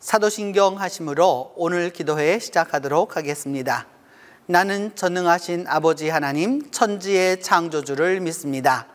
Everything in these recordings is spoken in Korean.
사도신경 하심으로 오늘 기도회 시작하도록 하겠습니다. 나는 전능하신 아버지 하나님 천지의 창조주를 믿습니다.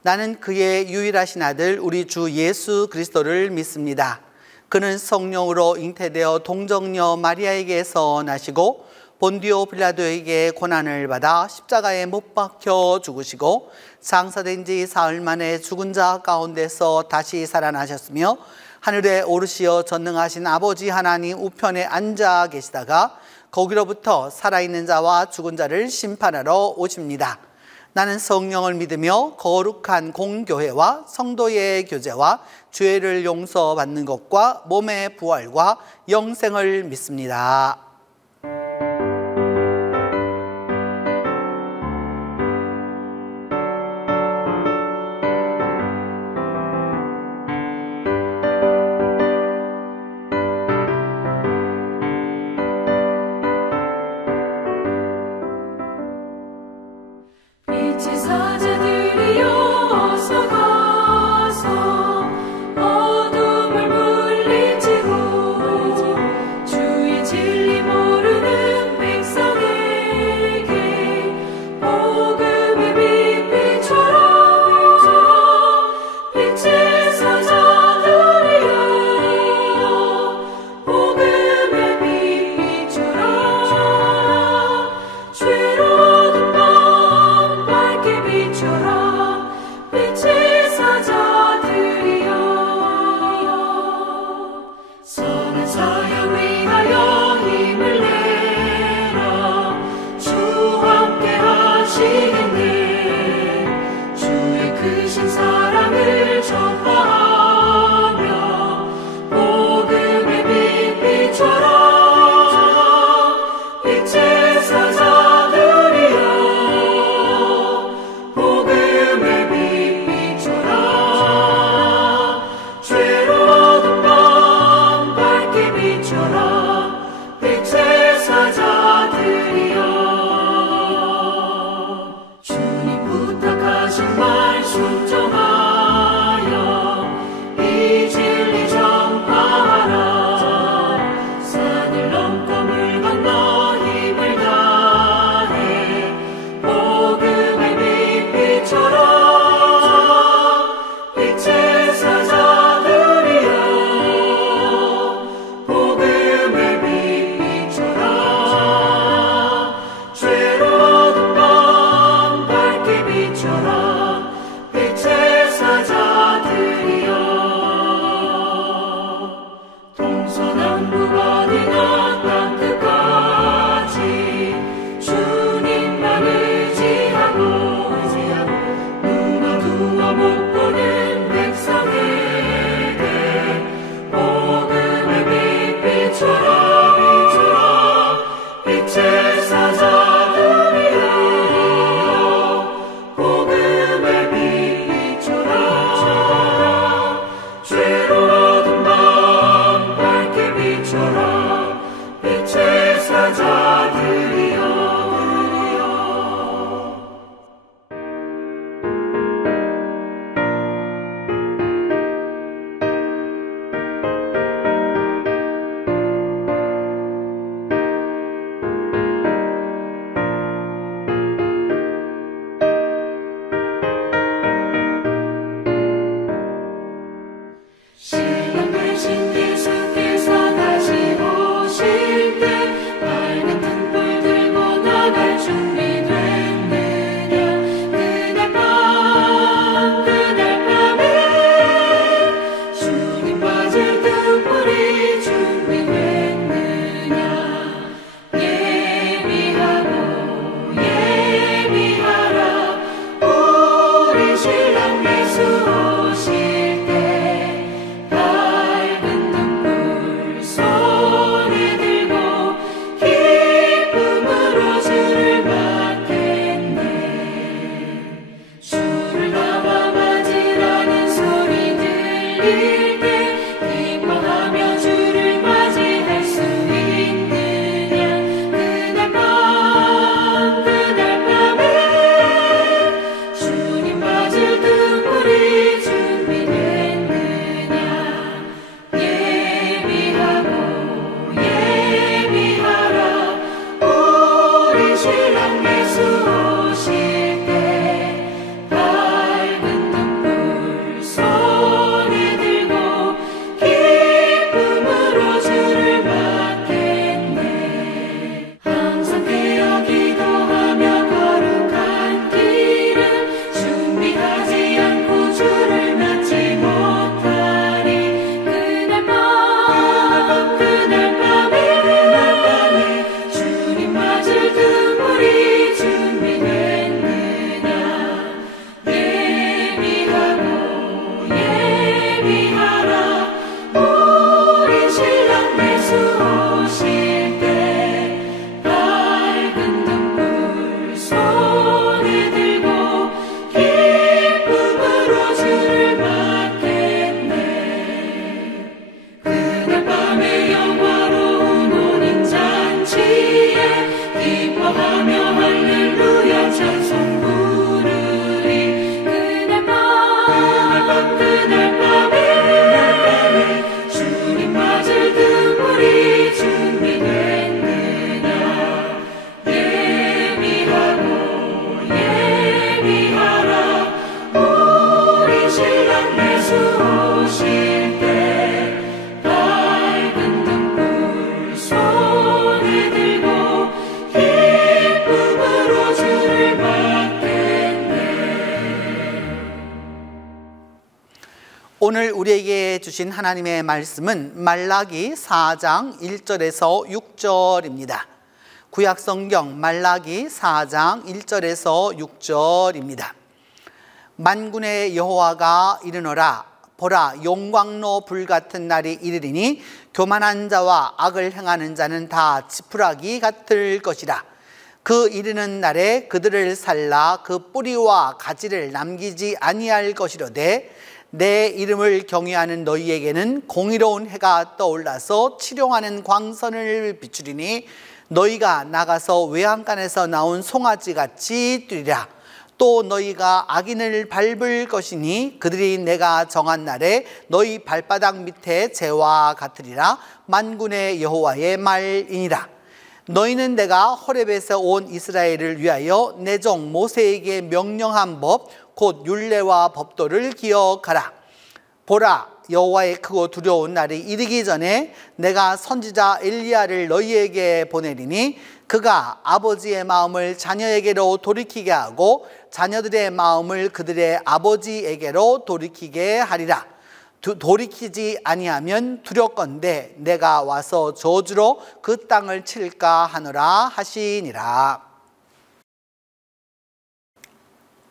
나는 그의 유일하신 아들 우리 주 예수 그리스도를 믿습니다. 그는 성령으로 잉태되어 동정녀 마리아에게서 나시고 본디오 빌라도에게 고난을 받아 십자가에 못 박혀 죽으시고 장사된 지 사흘 만에 죽은 자 가운데서 다시 살아나셨으며 하늘에 오르시어 전능하신 아버지 하나님 우편에 앉아 계시다가 거기로부터 살아있는 자와 죽은 자를 심판하러 오십니다. 나는 성령을 믿으며 거룩한 공교회와 성도의 교제와 죄를 용서받는 것과 몸의 부활과 영생을 믿습니다. 신랑 예수 오실 때 오늘 우리에게 주신 하나님의 말씀은 말라기 4장 1절에서 6절입니다. 구약성경 말라기 4장 1절에서 6절입니다. 만군의 여호와가 이르노라. 보라, 용광로 불같은 날이 이르리니 교만한 자와 악을 행하는 자는 다 지푸라기 같을 것이라. 그 이르는 날에 그들을 살라 그 뿌리와 가지를 남기지 아니할 것이로되 내 이름을 경외하는 너희에게는 공의로운 해가 떠올라서 치룡하는 광선을 비추리니 너희가 나가서 외양간에서 나온 송아지같이 뛰리라. 또 너희가 악인을 밟을 것이니 그들이 내가 정한 날에 너희 발바닥 밑에 재와 같으리라. 만군의 여호와의 말이니라. 너희는 내가 호렙에서 온 이스라엘을 위하여 내 종 모세에게 명령한 법 곧 율례와 법도를 기억하라. 보라, 여호와의 크고 두려운 날이 이르기 전에 내가 선지자 엘리야를 너희에게 보내리니 그가 아버지의 마음을 자녀에게로 돌이키게 하고 자녀들의 마음을 그들의 아버지에게로 돌이키게 하리라. 돌이키지 아니하면 두렵건대 내가 와서 저주로 그 땅을 칠까 하노라 하시니라.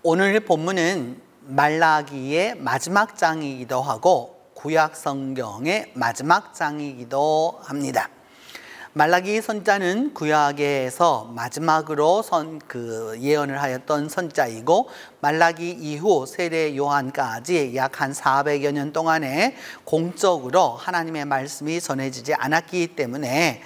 오늘 본문은 말라기의 마지막 장이기도 하고 구약 성경의 마지막 장이기도 합니다. 말라기 선자는 구약에서 마지막으로 예언을 하였던 선자이고 말라기 이후 세례 요한까지 약 한 400여 년 동안에 공적으로 하나님의 말씀이 전해지지 않았기 때문에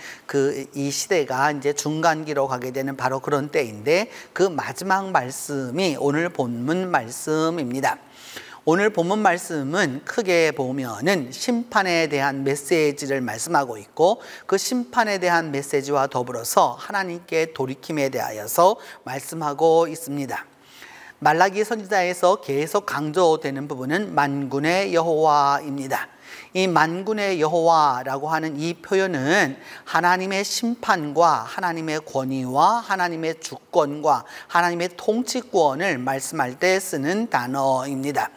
이 시대가 이제 중간기로 가게 되는 바로 그런 때인데 그 마지막 말씀이 오늘 본문 말씀입니다. 오늘 본문 말씀은 크게 보면은 심판에 대한 메시지를 말씀하고 있고 그 심판에 대한 메시지와 더불어서 하나님께 돌이킴에 대하여서 말씀하고 있습니다. 말라기 선지자에서 계속 강조되는 부분은 만군의 여호와입니다. 이 만군의 여호와라고 하는 이 표현은 하나님의 심판과 하나님의 권위와 하나님의 주권과 하나님의 통치권을 말씀할 때 쓰는 단어입니다.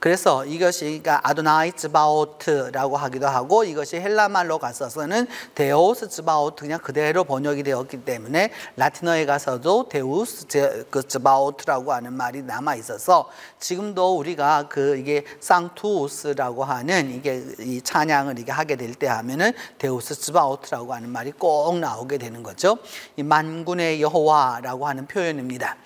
그래서 이것이 아도나이 츠바오트라고 하기도 하고 이것이 헬라말로 갔어서는 데우스 츠바오트 그냥 그대로 번역이 되었기 때문에 라틴어에 가서도 데우스 츠바오트라고 하는 말이 남아 있어서 지금도 우리가 이게 상투우스라고 하는 이게 이 찬양을 이게 하게 될 때 하면은 데우스 츠바오트라고 하는 말이 꼭 나오게 되는 거죠. 이 만군의 여호와라고 하는 표현입니다.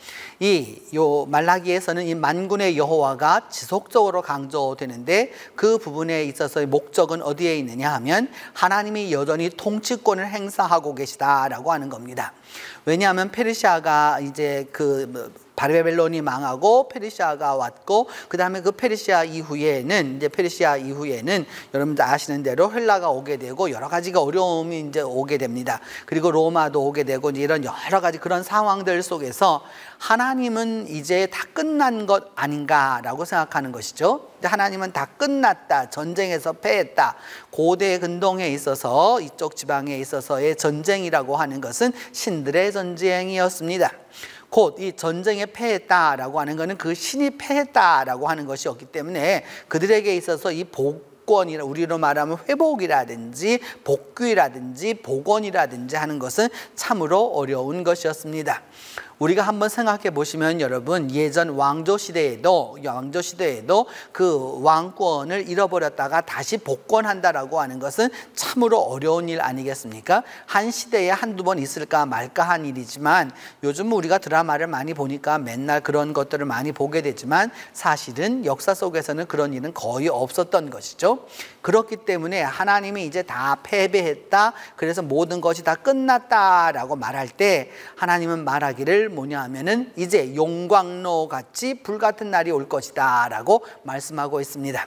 요 말라기에서는 이 만군의 여호와가 지속적으로 강조되는데 그 부분에 있어서의 목적은 어디에 있느냐 하면 하나님이 여전히 통치권을 행사하고 계시다라고 하는 겁니다. 왜냐하면 페르시아가 이제 바벨론이 망하고 페르시아가 왔고 그 다음에 그 페르시아 이후에는 여러분들 아시는 대로 헬라가 오게 되고 여러 가지가 어려움이 이제 오게 됩니다. 그리고 로마도 오게 되고 이제 이런 여러 가지 그런 상황들 속에서 하나님은 이제 다 끝난 것 아닌가라고 생각하는 것이죠. 하나님은 다 끝났다. 전쟁에서 패했다. 고대 근동에 있어서 이쪽 지방에 있어서의 전쟁이라고 하는 것은 신들의 전쟁이었습니다. 곧 이 전쟁에 패했다라고 하는 것은 그 신이 패했다라고 하는 것이었기 때문에 그들에게 있어서 이 복권이라 우리로 말하면 회복이라든지 복귀라든지 복원이라든지 하는 것은 참으로 어려운 것이었습니다. 우리가 한번 생각해 보시면 여러분 예전 왕조 시대에도 그 왕권을 잃어버렸다가 다시 복권한다라고 하는 것은 참으로 어려운 일 아니겠습니까? 한 시대에 한두 번 있을까 말까 한 일이지만 요즘 우리가 드라마를 많이 보니까 맨날 그런 것들을 많이 보게 되지만 사실은 역사 속에서는 그런 일은 거의 없었던 것이죠. 그렇기 때문에 하나님이 이제 다 패배했다. 그래서 모든 것이 다 끝났다라고 말할 때 하나님은 말하기를 뭐냐 하면은 이제 용광로 같이 불같은 날이 올 것이다 라고 말씀하고 있습니다.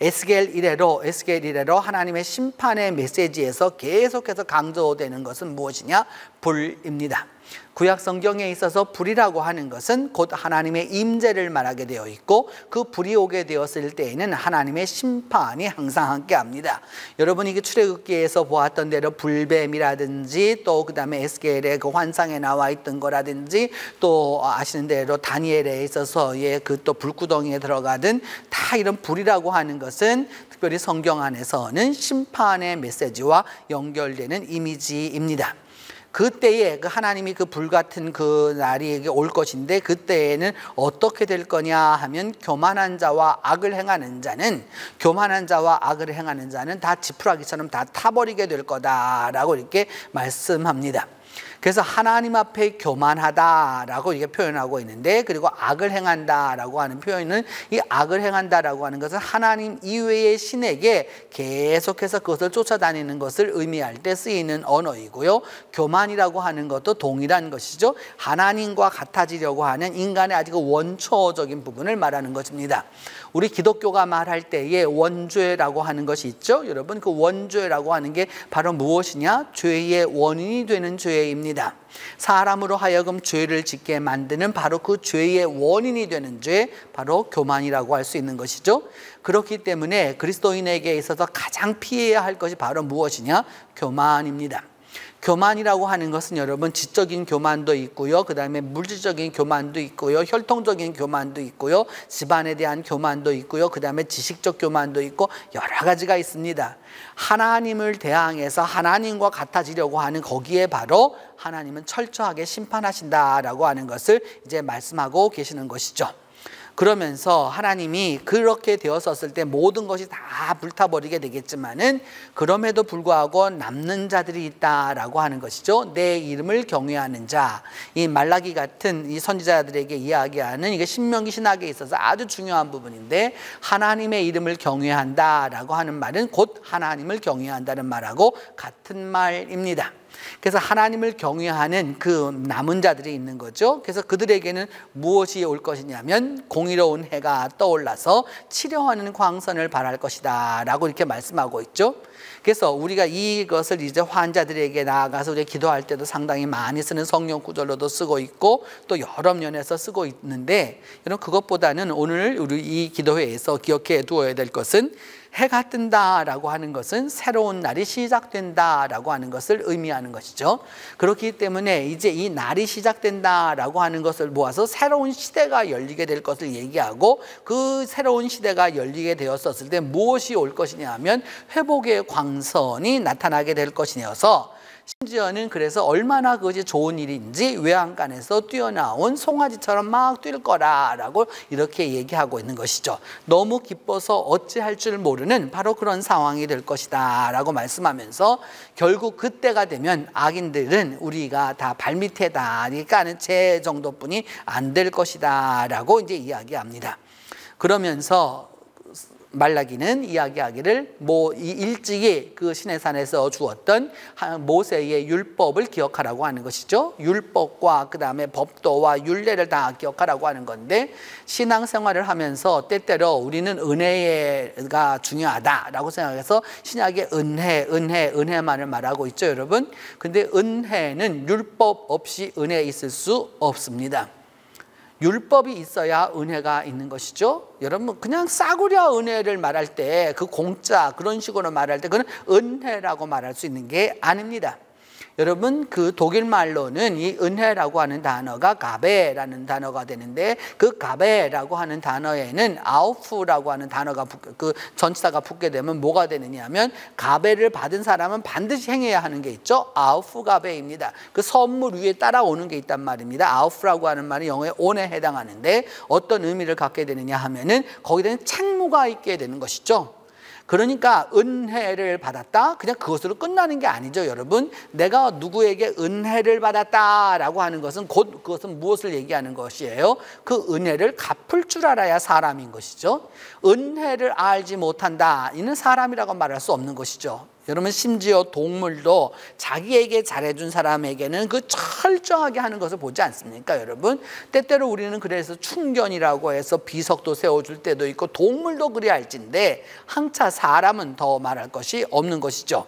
에스겔 이래로 하나님의 심판의 메시지에서 계속해서 강조되는 것은 무엇이냐? 불입니다. 구약 성경에 있어서 불이라고 하는 것은 곧 하나님의 임재를 말하게 되어 있고, 그 불이 오게 되었을 때에는 하나님의 심판이 항상 함께합니다. 여러분이 그 출애굽기에서 보았던 대로 불뱀이라든지, 또 그 다음에 에스겔의 그 환상에 나와 있던 거라든지, 또 아시는 대로 다니엘에 있어서의 그 또 불구덩이에 들어가든, 다 이런 불이라고 하는 것은 특별히 성경 안에서는 심판의 메시지와 연결되는 이미지입니다. 그때에 그 하나님이 그 불같은 그 날이 올 것인데, 그때에는 어떻게 될 거냐 하면 교만한 자와 악을 행하는 자는 다 지푸라기처럼 다 타버리게 될 거다라고 이렇게 말씀합니다. 그래서 하나님 앞에 교만하다라고 이렇게 표현하고 있는데, 그리고 악을 행한다라고 하는 표현은, 이 악을 행한다라고 하는 것은 하나님 이외의 신에게 계속해서 그것을 쫓아다니는 것을 의미할 때 쓰이는 언어이고요. 교만이라고 하는 것도 동일한 것이죠. 하나님과 같아지려고 하는 인간의 아주 원초적인 부분을 말하는 것입니다. 우리 기독교가 말할 때에 원죄라고 하는 것이 있죠. 여러분, 그 원죄라고 하는 게 바로 무엇이냐? 죄의 원인이 되는 죄입니다. 사람으로 하여금 죄를 짓게 만드는 바로 그 죄의 원인이 되는 죄, 바로 교만이라고 할 수 있는 것이죠. 그렇기 때문에 그리스도인에게 있어서 가장 피해야 할 것이 바로 무엇이냐? 교만입니다. 교만이라고 하는 것은 여러분, 지적인 교만도 있고요, 그 다음에 물질적인 교만도 있고요, 혈통적인 교만도 있고요, 집안에 대한 교만도 있고요, 그 다음에 지식적 교만도 있고, 여러 가지가 있습니다. 하나님을 대항해서 하나님과 같아지려고 하는 거기에 바로 하나님은 철저하게 심판하신다라고 하는 것을 이제 말씀하고 계시는 것이죠. 그러면서 하나님이 그렇게 되었었을 때 모든 것이 다 불타버리게 되겠지만은, 그럼에도 불구하고 남는 자들이 있다라고 하는 것이죠. 내 이름을 경외하는 자, 이 말라기 같은 이 선지자들에게 이야기하는, 이게 신명기 신학에 있어서 아주 중요한 부분인데, 하나님의 이름을 경외한다라고 하는 말은 곧 하나님을 경외한다는 말하고 같은 말입니다. 그래서 하나님을 경외하는 그 남은 자들이 있는 거죠. 그래서 그들에게는 무엇이 올 것이냐면, 공의로운 해가 떠올라서 치료하는 광선을 발할 것이다 라고 이렇게 말씀하고 있죠. 그래서 우리가 이것을 이제 환자들에게 나아가서 우리가 기도할 때도 상당히 많이 쓰는 성경 구절로도 쓰고 있고, 또 여러 면에서 쓰고 있는데, 여러분, 그것보다는 오늘 우리 이 기도회에서 기억해 두어야 될 것은, 해가 뜬다라고 하는 것은 새로운 날이 시작된다라고 하는 것을 의미하는 것이죠. 그렇기 때문에 이제 이 날이 시작된다라고 하는 것을 모아서 새로운 시대가 열리게 될 것을 얘기하고, 그 새로운 시대가 열리게 되었었을 때 무엇이 올 것이냐 하면 회복의 광선이 나타나게 될 것이어서, 심지어는 그래서 얼마나 그것이 좋은 일인지 외양간에서 뛰어나온 송아지처럼 막 뛸 거라라고 이렇게 얘기하고 있는 것이죠. 너무 기뻐서 어찌할 줄 모르는 바로 그런 상황이 될 것이다 라고 말씀하면서, 결국 그때가 되면 악인들은 우리가 다 발밑에다 까는 죄 정도뿐이 안 될 것이다 라고 이제 이야기합니다. 그러면서 말라기는 이야기하기를 일찍이 그 시내산에서 주었던 모세의 율법을 기억하라고 하는 것이죠. 율법과 그 다음에 법도와 율례를 다 기억하라고 하는 건데, 신앙생활을 하면서 때때로 우리는 은혜가 중요하다라고 생각해서 신약의 은혜만을 말하고 있죠, 여러분. 근데 은혜는 율법 없이 은혜 있을 수 없습니다. 율법이 있어야 은혜가 있는 것이죠. 여러분, 그냥 싸구려 은혜를 말할 때, 그 공짜 그런 식으로 말할 때 그건 은혜라고 말할 수 있는 게 아닙니다. 여러분, 그 독일 말로는 이 은혜라고 하는 단어가 가베라는 단어가 되는데, 그 가베라고 하는 단어에는 아우프라고 하는 단어가 그 전치사가 붙게 되면 뭐가 되느냐 하면, 가베를 받은 사람은 반드시 행해야 하는 게 있죠. 아우프 가베입니다. 그 선물 위에 따라오는 게 있단 말입니다. 아우프라고 하는 말이 영어의 on에 해당하는데, 어떤 의미를 갖게 되느냐 하면은 거기에는 책무가 있게 되는 것이죠. 그러니까 은혜를 받았다, 그냥 그것으로 끝나는 게 아니죠, 여러분. 내가 누구에게 은혜를 받았다라고 하는 것은 곧 그것은 무엇을 얘기하는 것이에요? 그 은혜를 갚을 줄 알아야 사람인 것이죠. 은혜를 알지 못한다, 이는 사람이라고 말할 수 없는 것이죠. 여러분 심지어 동물도 자기에게 잘해준 사람에게는 그 철저하게 하는 것을 보지 않습니까? 여러분 때때로 우리는 그래서 충견이라고 해서 비석도 세워줄 때도 있고 동물도 그래야 할진데 항차 사람은 더 말할 것이 없는 것이죠.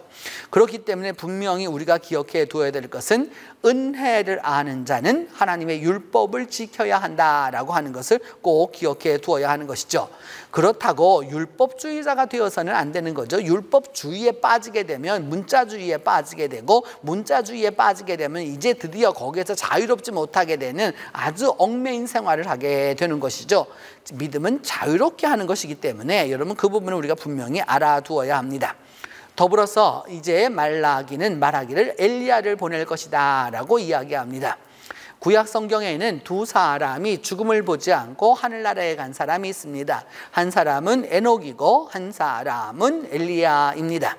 그렇기 때문에 분명히 우리가 기억해 두어야 될 것은 은혜를 아는 자는 하나님의 율법을 지켜야 한다라고 하는 것을 꼭 기억해 두어야 하는 것이죠. 그렇다고 율법주의자가 되어서는 안 되는 거죠. 율법주의에 빠지게 되면 문자주의에 빠지게 되고 문자주의에 빠지게 되면 이제 드디어 거기에서 자유롭지 못하게 되는 아주 얽매인 생활을 하게 되는 것이죠. 믿음은 자유롭게 하는 것이기 때문에 여러분 그 부분을 우리가 분명히 알아두어야 합니다. 더불어서 이제 말라기는 말하기를 엘리야를 보낼 것이다 라고 이야기합니다. 구약 성경에는 두 사람이 죽음을 보지 않고 하늘나라에 간 사람이 있습니다. 한 사람은 에녹이고 한 사람은 엘리야입니다.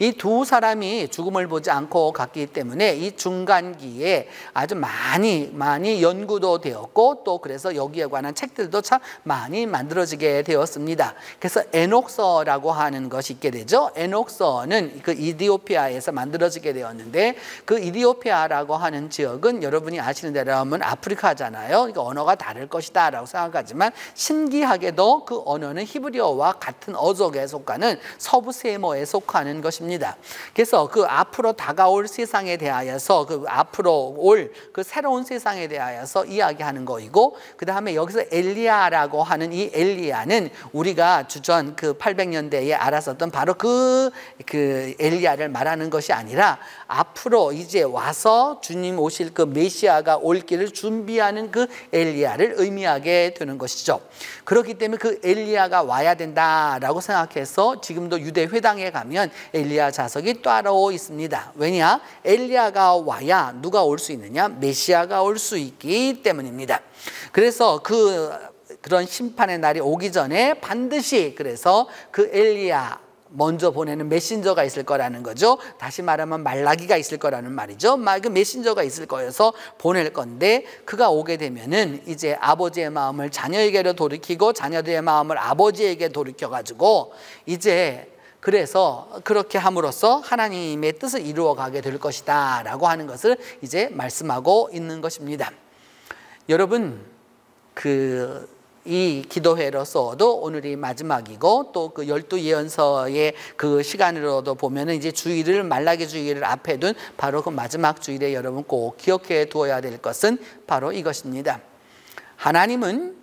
이 두 사람이 죽음을 보지 않고 갔기 때문에 이 중간기에 아주 많이 연구도 되었고 또 그래서 여기에 관한 책들도 참 많이 만들어지게 되었습니다. 그래서 에녹서라고 하는 것이 있게 되죠. 에녹서는 그 이디오피아에서 만들어지게 되었는데 그 이디오피아라고 하는 지역은 여러분이 아시는 대로 하면 아프리카잖아요. 그러니까 언어가 다를 것이다 라고 생각하지만 신기하게도 그 언어는 히브리어와 같은 어족에 속하는 서부 세모에 속하는 것입니다. 그래서 그 앞으로 다가올 세상에 대하여서 그 앞으로 올 그 새로운 세상에 대하여서 이야기하는 거이고 그 다음에 여기서 엘리야라고 하는 이 엘리야는 우리가 주전 그 800년대에 알았었던 바로 그 엘리야를 말하는 것이 아니라 앞으로 이제 와서 주님 오실 그 메시아가 올 길을 준비하는 그 엘리야를 의미하게 되는 것이죠. 그렇기 때문에 그 엘리야가 와야 된다라고 생각해서 지금도 유대 회당에 가면 엘리야 자석이 따로 있습니다. 왜냐? 엘리야가 와야 누가 올 수 있느냐? 메시아가 올 수 있기 때문입니다. 그래서 그런 심판의 날이 오기 전에 반드시 그래서 그 엘리야 먼저 보내는 메신저가 있을 거라는 거죠. 다시 말하면 말라기가 있을 거라는 말이죠. 그 메신저가 있을 거여서 보낼 건데 그가 오게 되면은 이제 아버지의 마음을 자녀에게로 돌이키고 자녀들의 마음을 아버지에게 돌이켜가지고 이제 그래서 그렇게 함으로써 하나님의 뜻을 이루어 가게 될 것이다 라고 하는 것을 이제 말씀하고 있는 것입니다. 여러분 이 기도회로서도 오늘이 마지막이고 또 그 12예언서의 그 시간으로도 보면은 이제 주일을 말라기 주일을 앞에 둔 바로 그 마지막 주일에 여러분 꼭 기억해 두어야 될 것은 바로 이것입니다. 하나님은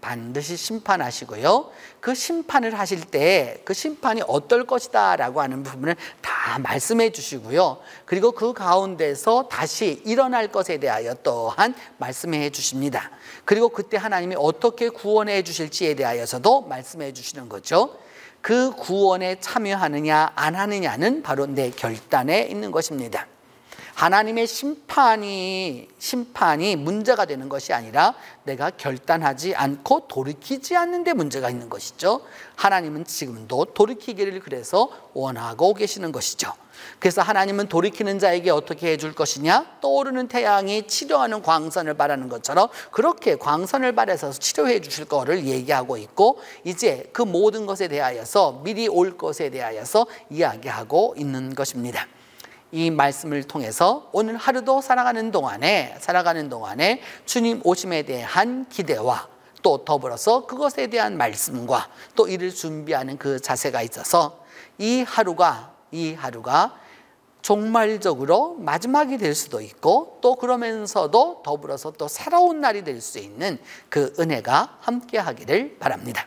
반드시 심판하시고요. 그 심판을 하실 때 그 심판이 어떨 것이다 라고 하는 부분을 다 말씀해 주시고요. 그리고 그 가운데서 다시 일어날 것에 대하여 또한 말씀해 주십니다. 그리고 그때 하나님이 어떻게 구원해 주실지에 대하여서도 말씀해 주시는 거죠. 그 구원에 참여하느냐 안 하느냐는 바로 내 결단에 있는 것입니다. 하나님의 심판이 문제가 되는 것이 아니라 내가 결단하지 않고 돌이키지 않는 데 문제가 있는 것이죠. 하나님은 지금도 돌이키기를 그래서 원하고 계시는 것이죠. 그래서 하나님은 돌이키는 자에게 어떻게 해줄 것이냐? 떠오르는 태양이 치료하는 광선을 바라는 것처럼 그렇게 광선을 바라서 치료해 주실 거를 얘기하고 있고 이제 그 모든 것에 대하여서 미리 올 것에 대하여서 이야기하고 있는 것입니다. 이 말씀을 통해서 오늘 하루도 살아가는 동안에 주님 오심에 대한 기대와 또 더불어서 그것에 대한 말씀과 또 이를 준비하는 그 자세가 있어서 이 하루가 종말적으로 마지막이 될 수도 있고 또 그러면서도 더불어서 또 새로운 날이 될 수 있는 그 은혜가 함께 하기를 바랍니다.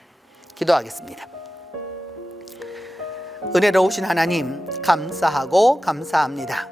기도하겠습니다. 은혜로우신 하나님 감사하고 감사합니다.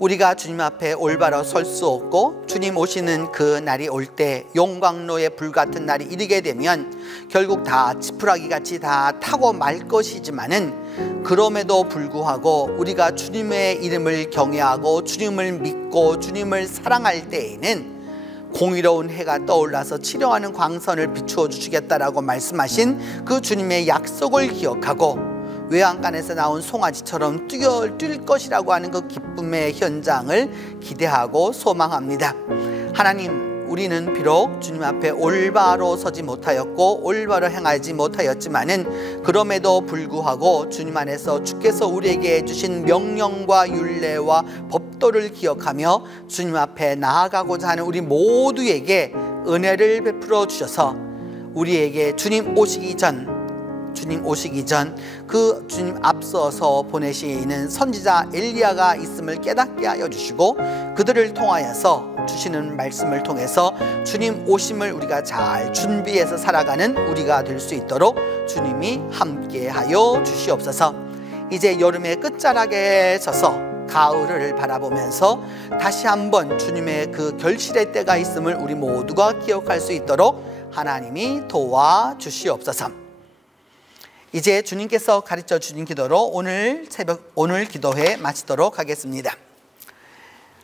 우리가 주님 앞에 올바로 설 수 없고 주님 오시는 그 날이 올 때 용광로의 불같은 날이 이르게 되면 결국 다 지푸라기 같이 다 타고 말 것이지만은 그럼에도 불구하고 우리가 주님의 이름을 경외하고 주님을 믿고 주님을 사랑할 때에는 공의로운 해가 떠올라서 치료하는 광선을 비추어 주시겠다라고 말씀하신 그 주님의 약속을 기억하고 외양간에서 나온 송아지처럼 뛸 것이라고 하는 그 기쁨의 현장을 기대하고 소망합니다. 하나님, 우리는 비록 주님 앞에 올바로 서지 못하였고 올바로 행하지 못하였지만은 그럼에도 불구하고 주님 안에서 주께서 우리에게 주신 명령과 율례와 법도를 기억하며 주님 앞에 나아가고자 하는 우리 모두에게 은혜를 베풀어 주셔서 우리에게 주님 오시기 전 그 주님 앞서서 보내시는 선지자 엘리야가 있음을 깨닫게 하여 주시고 그들을 통하여서 주시는 말씀을 통해서 주님 오심을 우리가 잘 준비해서 살아가는 우리가 될 수 있도록 주님이 함께 하여 주시옵소서. 이제 여름의 끝자락에 서서 가을을 바라보면서 다시 한번 주님의 그 결실의 때가 있음을 우리 모두가 기억할 수 있도록 하나님이 도와주시옵소서. 이제 주님께서 가르쳐 주신 기도로 오늘 기도회 마치도록 하겠습니다.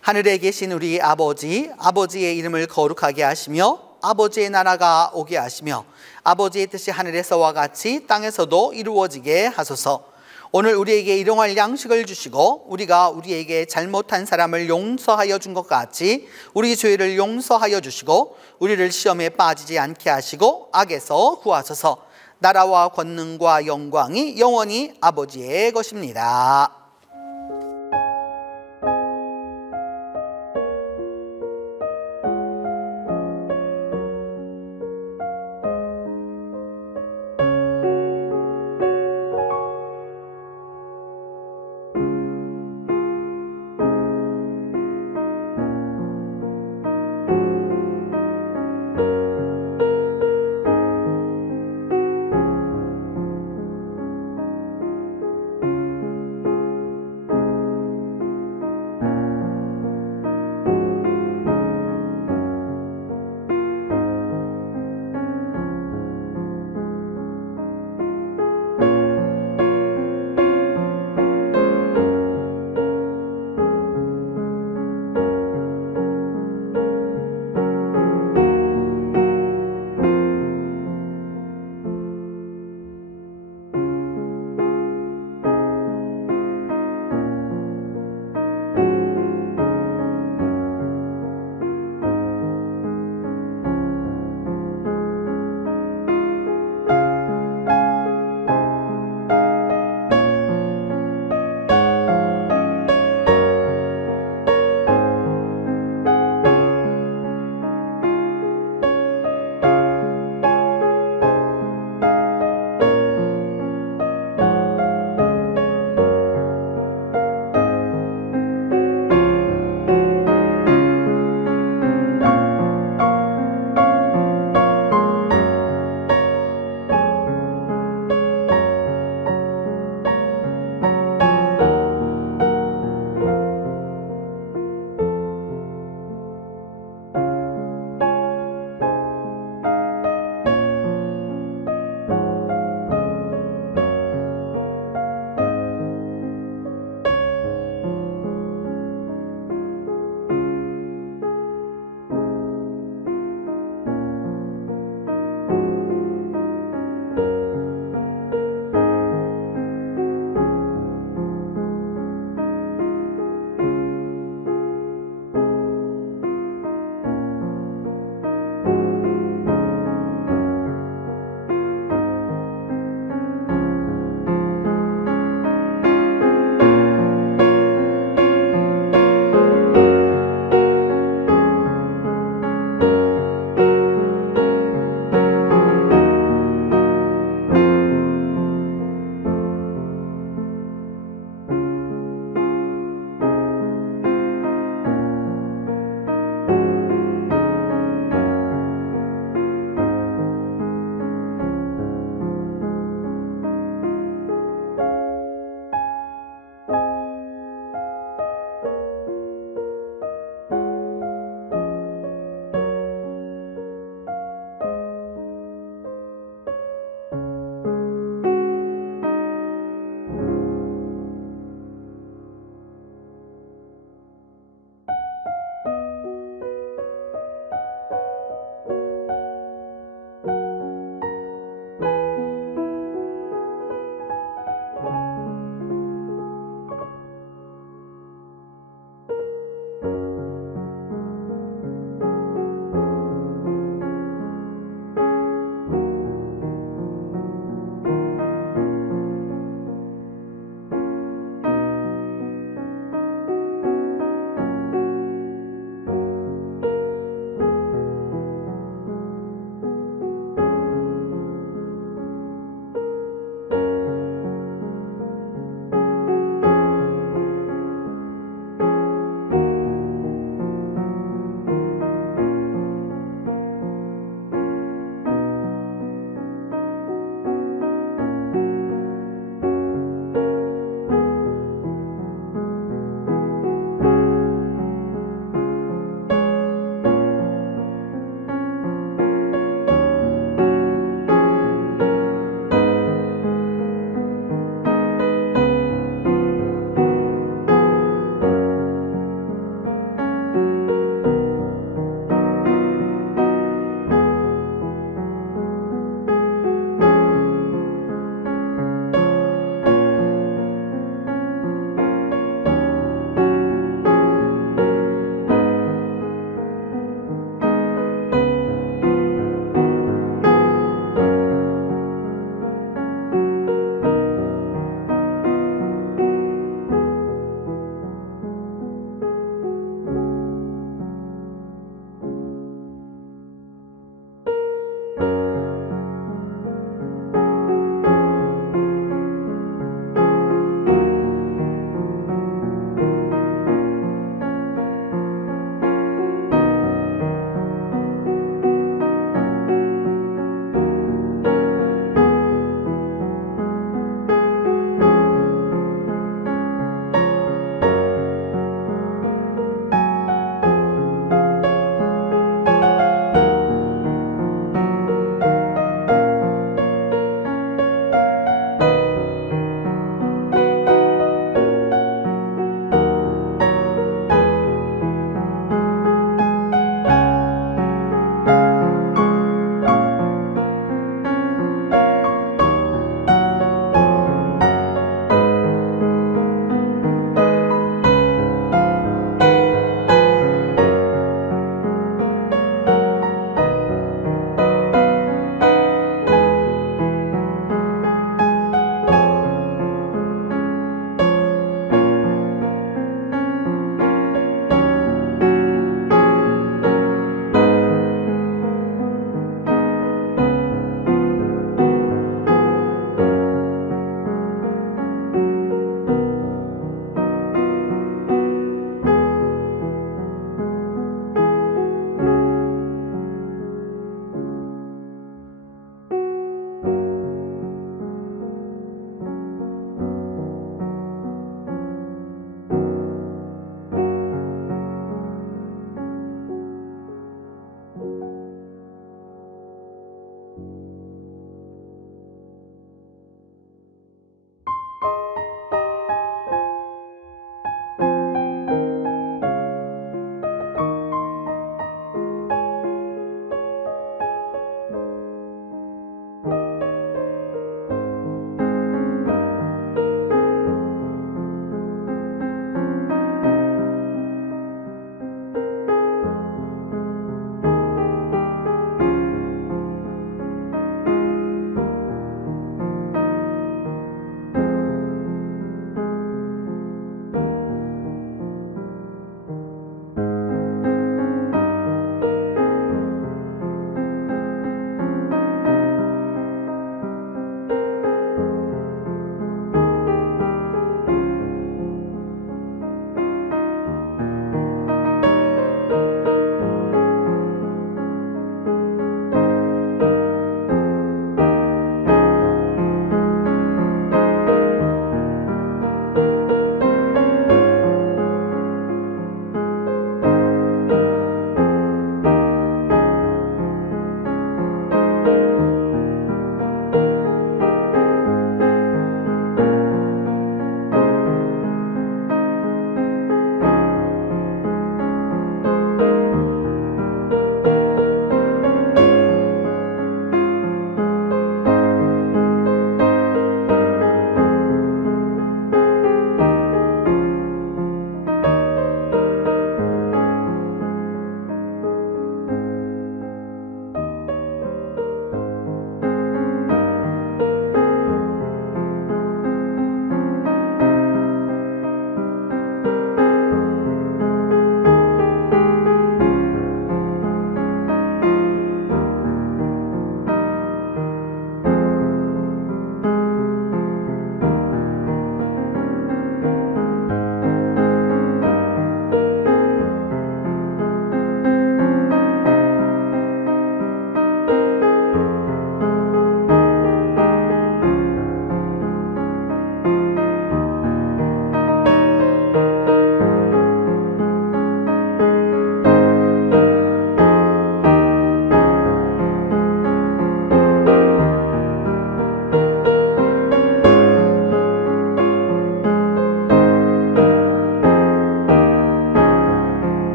하늘에 계신 우리 아버지의 이름을 거룩하게 하시며 아버지의 나라가 오게 하시며 아버지의 뜻이 하늘에서와 같이 땅에서도 이루어지게 하소서. 오늘 우리에게 일용할 양식을 주시고 우리가 우리에게 잘못한 사람을 용서하여 준 것 같이 우리 죄를 용서하여 주시고 우리를 시험에 빠지지 않게 하시고 악에서 구하소서. 나라와 권능과 영광이 영원히 아버지의 것입니다.